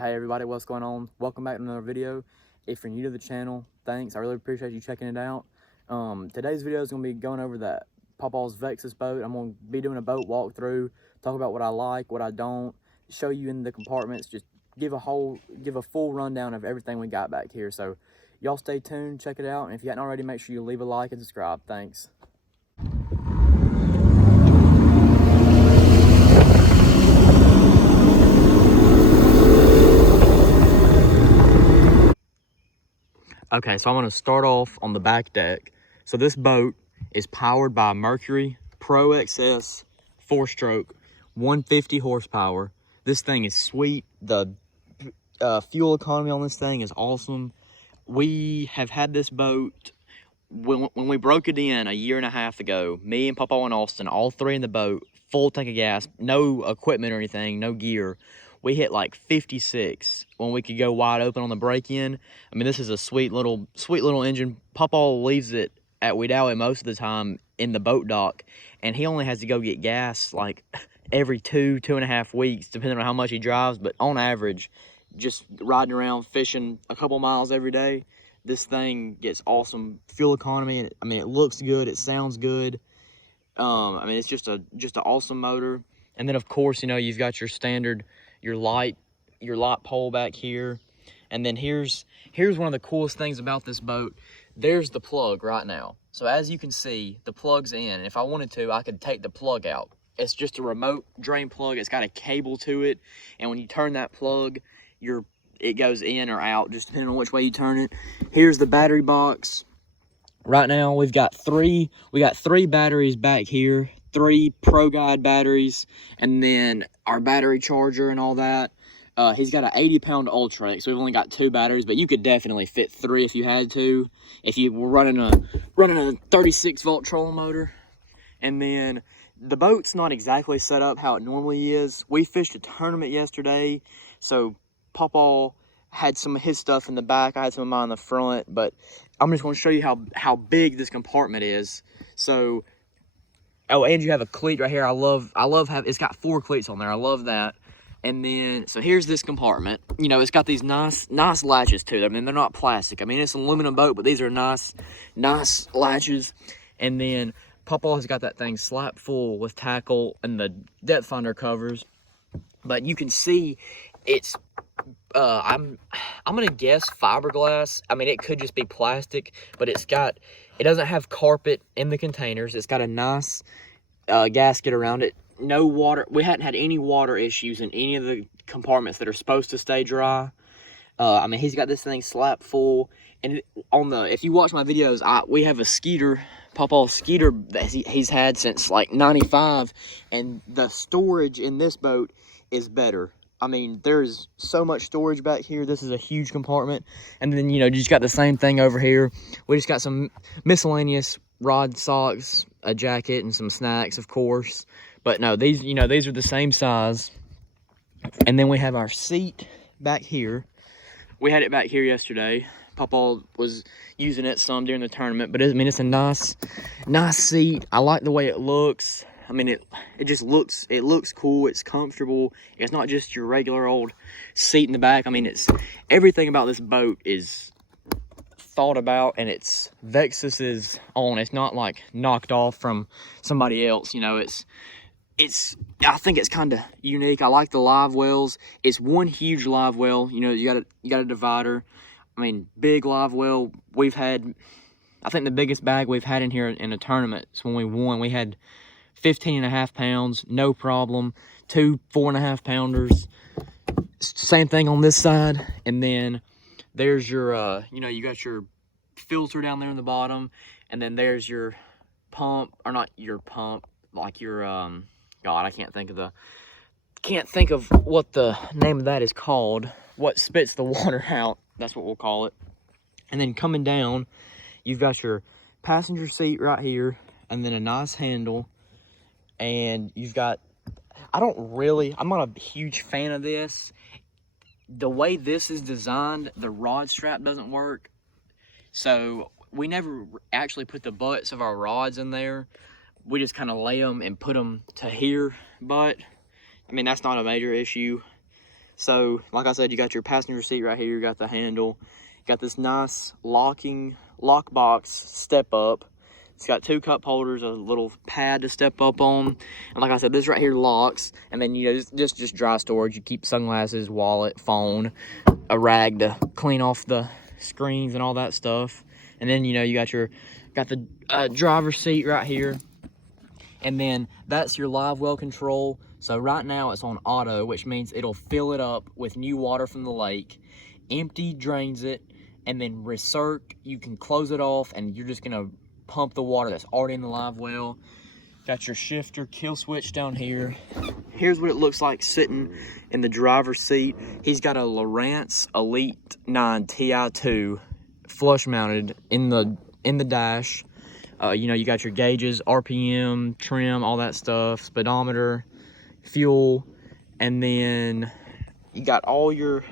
Hey everybody, what's going on? Welcome back to another video. If you're new to the channel, thanks. I really appreciate you checking it out. Today's video is going to be going over that Papa's Vexus boat. I'm going to be doing a boat walkthrough, talk about what I like, what I don't, show you in the compartments, just give a full rundown of everything we got back here. So y'all stay tuned, check it out, and if you haven't already, make sure you leave a like and subscribe. Thanks. Okay, so I'm gonna start off on the back deck. So this boat is powered by Mercury Pro XS 4-stroke, 150 horsepower. This thing is sweet. The fuel economy on this thing is awesome. We have had this boat, when we broke it in a year and a half ago, me and Papa and Austin, all three in the boat, full tank of gas, no equipment or anything, no gear. We hit like 56 when we could go wide open on the break-in. I mean, this is a sweet little engine. Papa leaves it at Wedowee most of the time in the boat dock, and he only has to go get gas like every 2.5 weeks, depending on how much he drives. But on average, just riding around fishing a couple miles every day, this thing gets awesome fuel economy. I mean, it looks good, it sounds good. I mean, it's just an awesome motor. And then of course, you know, you've got your standard, your light pole back here. And then here's one of the coolest things about this boat. There's the plug right now. So as you can see, the plug's in. If I wanted to, I could take the plug out. It's just a remote drain plug. It's got a cable to it, and when you turn that plug, it goes in or out, just depending on which way you turn it. Here's the battery box. Right now we got three batteries back here, 3 Pro Guide batteries, and then our battery charger and all that. He's got an 80-pound Ultra, so we've only got 2 batteries, but you could definitely fit 3 if you had to, if you were running a 36-volt trolling motor. And then the boat's not exactly set up how it normally is. We fished a tournament yesterday, so Papa had some of his stuff in the back. I had some of mine in the front, but I'm just going to show you how big this compartment is. So, oh, and you have a cleat right here. I love it's got 4 cleats on there. I love that. And then, so here's this compartment. You know, it's got these nice latches to it. I mean, they're not plastic. I mean, it's an aluminum boat, but these are nice latches. And then Papa has got that thing slap full with tackle and the depth finder covers. But you can see it's, I'm gonna guess fiberglass. I mean, it could just be plastic, but it doesn't have carpet in the containers. It's got a nice gasket around it. No water. We hadn't had any water issues in any of the compartments that are supposed to stay dry. I mean, he's got this thing slap full, and if you watch my videos, we have a Skeeter, Papa's Skeeter that he's had since like '95, and the storage in this boat is better. I mean, there's so much storage back here. This is a huge compartment. And then, you know, you just got the same thing over here. We just got some miscellaneous rod socks, a jacket, and some snacks, of course. But no, these are the same size. And then we have our seat back here. We had it back here yesterday. Papa was using it some during the tournament, but I mean, it's a nice seat. I like the way it looks. I mean, it looks cool. It's comfortable. It's not just your regular old seat in the back. I mean, everything about this boat is thought about, and it's Vexus's own. It's not like knocked off from somebody else. You know, I think it's kind of unique. I like the live wells. It's one huge live well. You know, you got a divider. I mean, big live well. We've had, I think the biggest bag we've had in here in a tournament is when we won. We had 15.5 pounds, no problem. 2 4.5 pounders. Same thing on this side. And then there's your, you know, you got your filter down there in the bottom, and then there's your pump, or not your pump, like your, God, I can't think of what the name of that is called. What spits the water out, that's what we'll call it. And then coming down, you've got your passenger seat right here, and then a nice handle. And you've got, I'm not a huge fan of this. The way this is designed, the rod strap doesn't work. So we never actually put the butts of our rods in there. We just kind of lay them and put them to here. But, I mean, that's not a major issue. So, like I said, you got your passenger seat right here. You got the handle. You got this nice lock box step up. It's got 2 cup holders, a little pad to step up on. And like I said, this right here locks. And then, you know, just dry storage. You keep sunglasses, wallet, phone, a rag to clean off the screens and all that stuff. And then, you know, you got the driver's seat right here. And then that's your live well control. So right now it's on auto, which means it'll fill it up with new water from the lake, empty, drains it, and then recirc, you can close it off and you're just gonna pump the water that's already in the live well. Got your shifter kill switch down here. Here's what it looks like sitting in the driver's seat. He's got a Lowrance Elite 9 Ti2 flush mounted in the dash. You know, you got your gauges, RPM, trim, all that stuff, speedometer, fuel, and then you got all your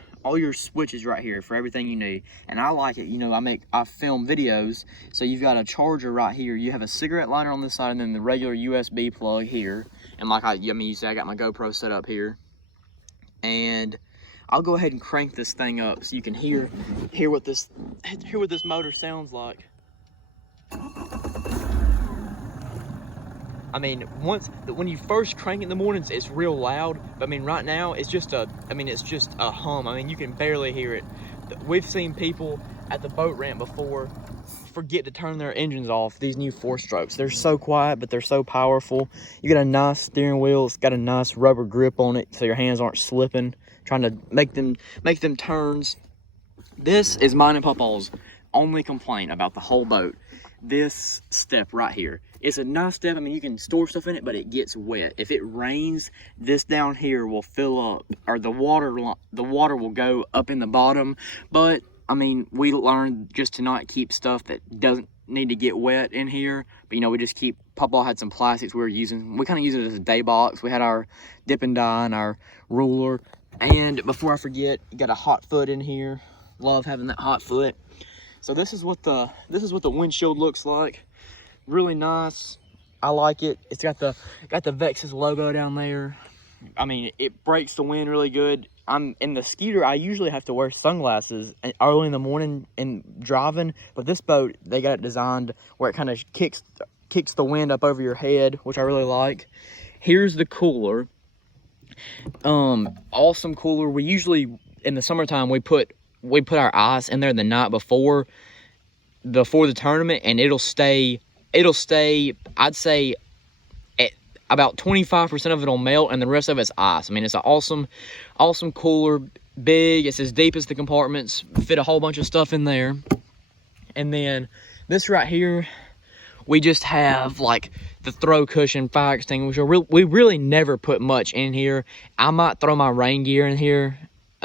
switches right here for everything you need. And I like it, you know, I film videos, so you've got a charger right here. You have a cigarette lighter on this side, and then the regular USB plug here. And like you see, I got my GoPro set up here. And I'll go ahead and crank this thing up so you can hear what this motor sounds like. I mean, when you first crank it in the mornings, it's real loud. But I mean, right now, it's just a hum. I mean, you can barely hear it. We've seen people at the boat ramp before forget to turn their engines off. These new 4-strokes, they're so quiet, but they're so powerful. You got a nice steering wheel. It's got a nice rubber grip on it, so your hands aren't slipping, trying to make them turns. This is mine and Papa's only complaint about the whole boat. This step right here, it's a nice step. I mean, you can store stuff in it, but it gets wet. If it rains, this down here will fill up, or the water will go up in the bottom. But I mean, we learned just to not keep stuff that doesn't need to get wet in here. But you know, we just keep. Papa had some plastics we were using. We kind of use it as a day box. We had our dip and die and our ruler. And before I forget, you got a hot foot in here. Love having that hot foot. So this is what the windshield looks like. Really nice. I like it. It's got the Vexus logo down there. I mean, it breaks the wind really good. I'm in the Skeeter. I usually have to wear sunglasses early in the morning and driving, but this boat, they got it designed where it kind of kicks the wind up over your head, which I really like. Here's the cooler. Awesome cooler. We usually in the summertime we put our ice in there the night before the tournament, and it'll stay, I'd say at about 25% of it'll melt and the rest of it's ice. I mean, it's an awesome cooler, big. It's as deep as the compartments, fit a whole bunch of stuff in there. And then this right here, we just have like the throw cushion, fire extinguisher. We really never put much in here. I might throw my rain gear in here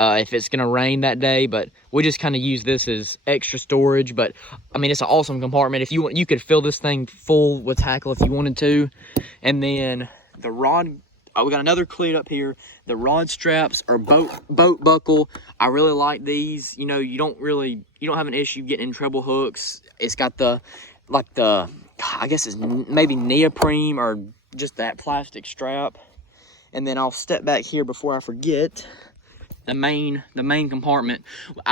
if it's gonna rain that day, but we just kind of use this as extra storage. But I mean, it's an awesome compartment. If you want, you could fill this thing full with tackle if you wanted to. And then the rod, we got another cleat up here. The rod straps are boat buckle. I really like these. You know, you don't have an issue getting in treble hooks. It's got I guess it's maybe neoprene or just that plastic strap. And then I'll step back here before I forget. The main compartment.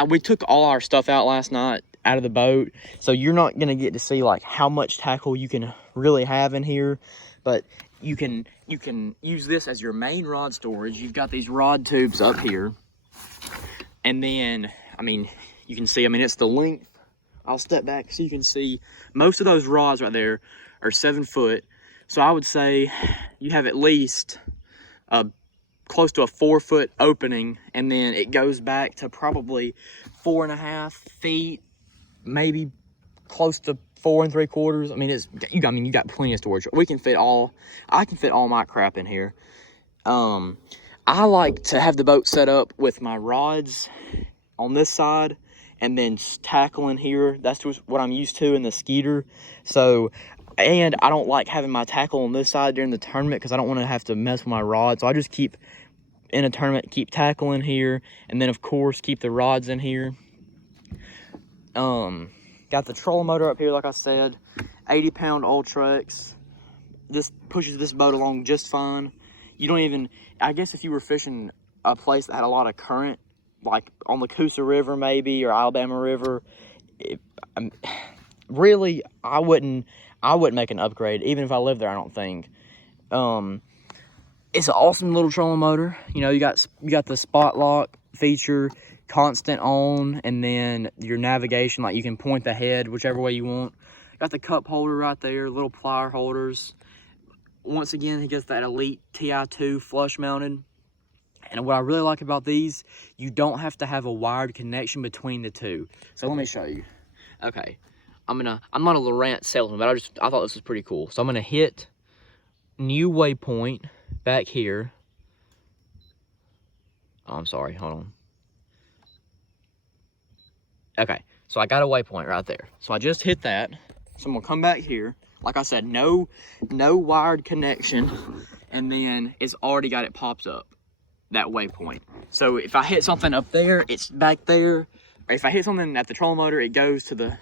We took all our stuff out last night out of the boat, so you're not gonna get to see like how much tackle you can really have in here, but you can use this as your main rod storage. You've got these rod tubes up here, and then I mean, you can see, I mean, it's the length. I'll step back so you can see most of those rods right there are 7 foot, so I would say you have at least close to a 4 foot opening, and then it goes back to probably 4.5 feet, maybe close to 4 3/4. I mean, you got plenty of storage. I can fit all my crap in here. I like to have the boat set up with my rods on this side and then tackle in here. That's just what I'm used to in the Skeeter. So, and I don't like having my tackle on this side during the tournament because I don't want to have to mess with my rod. So I just keep tackle in here, and then of course keep the rods in here. Got the trolling motor up here, like I said, 80-pound Ultrex. This pushes this boat along just fine. You don't even, I guess if you were fishing a place that had a lot of current, like on the Coosa River maybe, or Alabama River, really, I wouldn't make an upgrade, even if I lived there, I don't think. It's an awesome little trolling motor. You know, you got the spot lock feature, constant on, and then your navigation, like you can point the head whichever way you want. Got the cup holder right there, little plier holders. Once again, he gets that Elite TI2 flush mounted. And what I really like about these, you don't have to have a wired connection between the two. So let me show you. Okay, I'm not a Lowrance salesman, but I thought this was pretty cool. So I'm gonna hit new waypoint back here. Oh, I'm sorry, hold on. Okay, so I got a waypoint right there. So I just hit that. So I'm gonna come back here. Like I said, no wired connection, and then it's already got it pops up, that waypoint. So if I hit something up there, it's back there. Or if I hit something at the trolling motor, it goes to the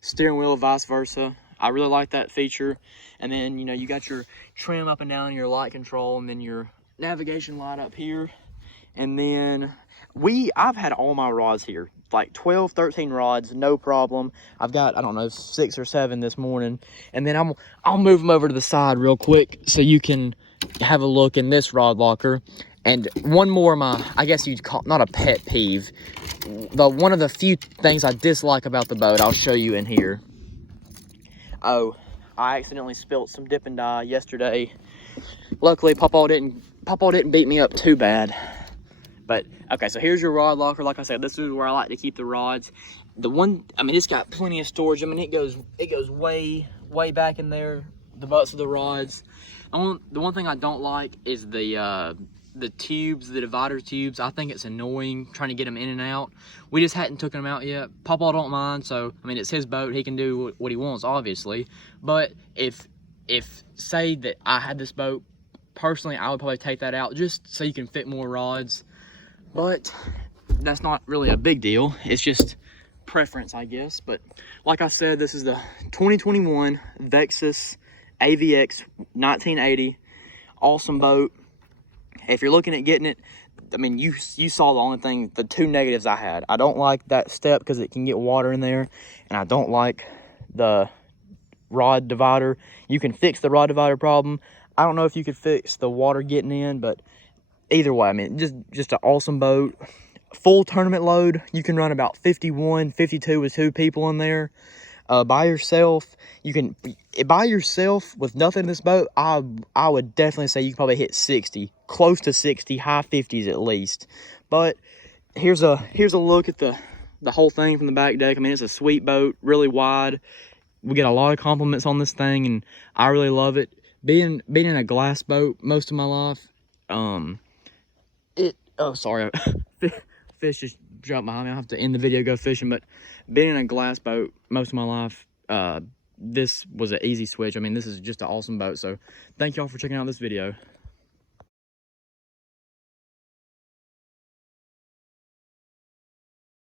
steering wheel, vice versa. I really like that feature. And then, you know, you got your trim up and down, your light control, and then your navigation light up here. And then I've had all my rods here, like 12, 13 rods, no problem. I've got, I don't know, 6 or 7 this morning. And then I'll move them over to the side real quick so you can have a look in this rod locker. And one more, I guess you'd call, not a pet peeve, one of the few things I dislike about the boat, I'll show you in here. Oh, I accidentally spilt some Dippin' Dye yesterday. Luckily, Pawpaw didn't beat me up too bad. But, okay, so here's your rod locker. Like I said, this is where I like to keep the rods. The one, I mean, it's got plenty of storage. I mean, it goes way back in there, the butts of the rods. The one thing I don't like is the tubes, the divider tubes. I think it's annoying trying to get them in and out. We just hadn't taken them out yet. Pawpaw don't mind, so, I mean, it's his boat. He can do what he wants, obviously. But if say that I had this boat, personally, I would probably take that out just so you can fit more rods. But that's not really a big deal. It's just preference, I guess. But like I said, this is the 2021 Vexus AVX 1980. Awesome boat. If you're looking at getting it, I mean, you saw the 2 negatives I had. I don't like that step because it can get water in there. And I don't like the rod divider. You can fix the rod divider problem. I don't know if you could fix the water getting in, but either way, I mean, just an awesome boat. Full tournament load, you can run about 51, 52 with 2 people in there. By yourself, with nothing in this boat, I would definitely say you can probably hit 60, close to 60, high 50s at least. But here's a look at the whole thing from the back deck. I mean, it's a sweet boat, really wide. We get a lot of compliments on this thing, and I really love it. Being in a glass boat most of my life, oh, sorry, fish just jumped behind me. I'll have to end the video, go fishing. But being in a glass boat most of my life, this was an easy switch. I mean, this is just an awesome boat. So thank y'all for checking out this video.